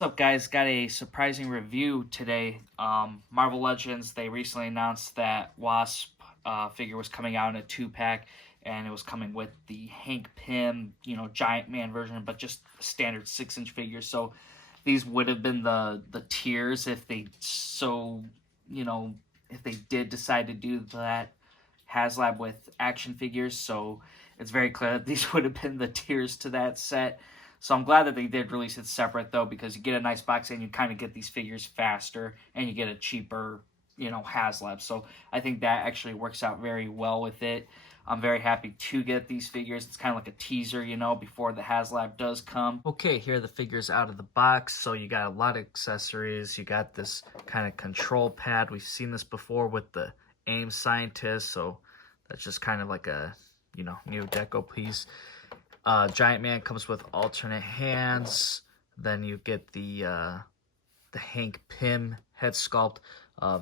What's up, guys? Got a surprising review today. Marvel Legends, they recently announced that Wasp figure was coming out in a 2-pack, and it was coming with the Hank Pym, Giant Man version, but just standard 6-inch figure. So these would have been the tiers if they you know, if they did decide to do that HasLab with action figures. So it's very clear that these would have been the tiers to that set. So I'm glad that they did release it separate, though, because you get a nice box and you kind of get these figures faster and you get a cheaper, HasLab. So I think that actually works out very well with it. I'm very happy to get these figures. It's kind of like a teaser, before the HasLab does come. Okay, here are the figures out of the box. So you got a lot of accessories. You got this kind of control pad. We've seen this before with the AIM Scientist. So that's just kind of like a, new deco piece. Giant Man comes with alternate hands. Then you get the Hank Pym head sculpt,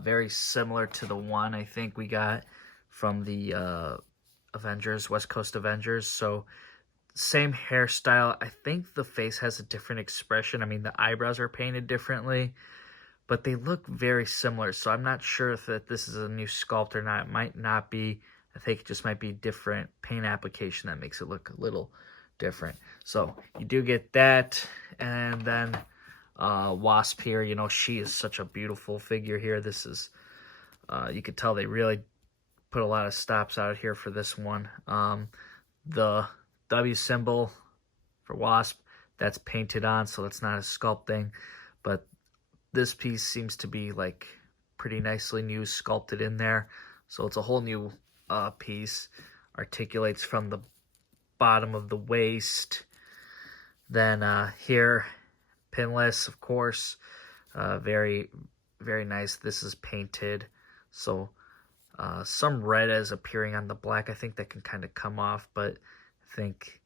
very similar to the one I think we got from the Avengers, West Coast Avengers. So same hairstyle. I think the face has a different expression. I mean, the eyebrows are painted differently, but they look very similar. So I'm not sure if this is a new sculpt or not. It might not be. I think it just might be different paint application that makes it look a little different. So you do get that. And then Wasp here, she is such a beautiful figure here. This is, you could tell they really put a lot of stops out here for this one. The W symbol for Wasp, that's painted on, so that's not a sculpt thing. But this piece seems to be like pretty nicely new sculpted in there. So it's a whole new piece. Articulates from the bottom of the waist. Then here, pinless, of course. Very, very nice. This is painted. So some red is appearing on the black. I think that can kind of come off, but I think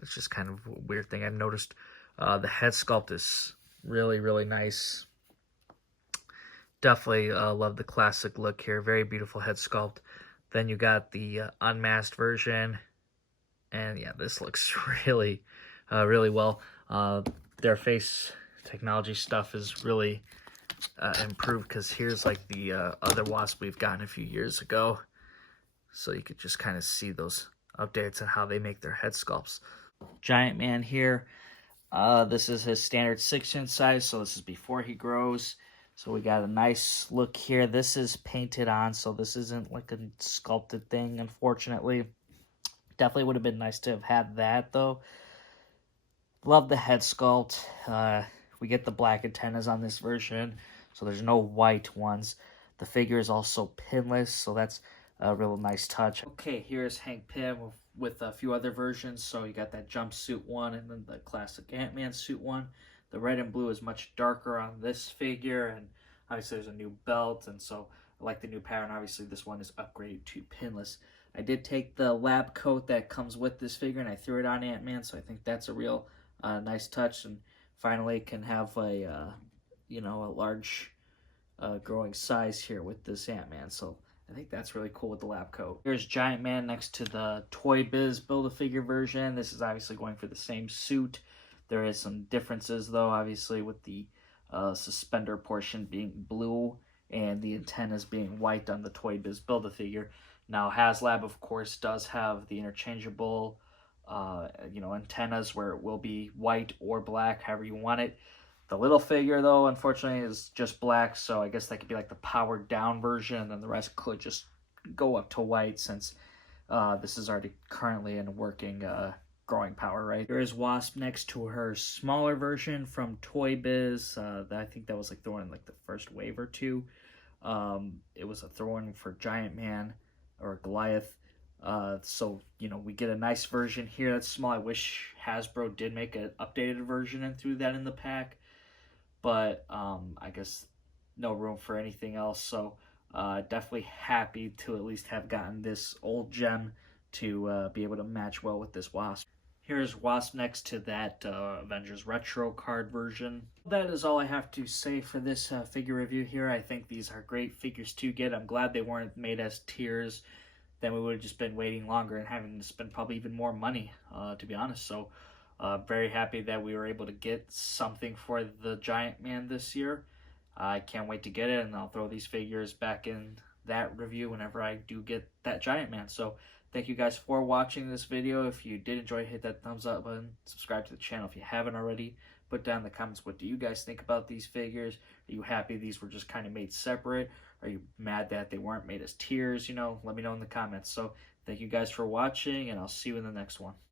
it's just kind of a weird thing. I've noticed the head sculpt is really, really nice. Definitely love the classic look here. Very beautiful head sculpt. Then you got the unmasked version. And yeah, this looks really, really well. Their face technology stuff is really improved, because here's like the other Wasp we've gotten a few years ago. So you could just kind of see those updates on how they make their head sculpts. Giant Man here. This is his standard 6-inch size, so this is before he grows. So we got a nice look here. This is painted on, so this isn't like a sculpted thing, unfortunately. Definitely would have been nice to have had that, though. Love the head sculpt. We get the black antennas on this version, so there's no white ones. The figure is also pinless, so that's a real nice touch. Okay, here's Hank Pym with a few other versions. So you got that jumpsuit one and then the classic Ant-Man suit one. The red and blue is much darker on this figure, and obviously there's a new belt, and so I like the new pattern. Obviously this one is upgraded to pinless. I did take the lab coat that comes with this figure and I threw it on Ant-Man, so I think that's a real nice touch. And finally can have a large growing size here with this Ant-Man, so I think that's really cool with the lab coat. Here's Giant Man next to the Toy Biz Build-A-Figure version. This is obviously going for the same suit. There is some differences, though, obviously, with the suspender portion being blue and the antennas being white on the Toy Biz Build-A-Figure. Now, HasLab, of course, does have the interchangeable, antennas where it will be white or black, however you want it. The little figure, though, unfortunately, is just black, so I guess that could be like the powered down version, and then the rest could just go up to white, since this is already currently in working growing power, right? There is Wasp next to her smaller version from Toy Biz. I think that was like throwing like the first wave or two. It was a throw-in for Giant Man or Goliath. So, we get a nice version here that's small. I wish Hasbro did make an updated version and threw that in the pack, but I guess no room for anything else. So definitely happy to at least have gotten this old gem to be able to match well with this Wasp. Here's Wasp next to that Avengers Retro card version. That is all I have to say for this figure review here. I think these are great figures to get. I'm glad they weren't made as tiers. Then we would have just been waiting longer and having to spend probably even more money, to be honest. So Very happy that we were able to get something for the Giant Man this year. I can't wait to get it, and I'll throw these figures back in that review whenever I do get that Giant Man. So thank you guys for watching this video. If you did enjoy, hit that thumbs up button. Subscribe to the channel if you haven't already. Put down in the comments, what do you guys think about these figures? Are you happy these were just kind of made separate? Are you mad that they weren't made as tiers? Let me know in the comments. So thank you guys for watching, and I'll see you in the next one.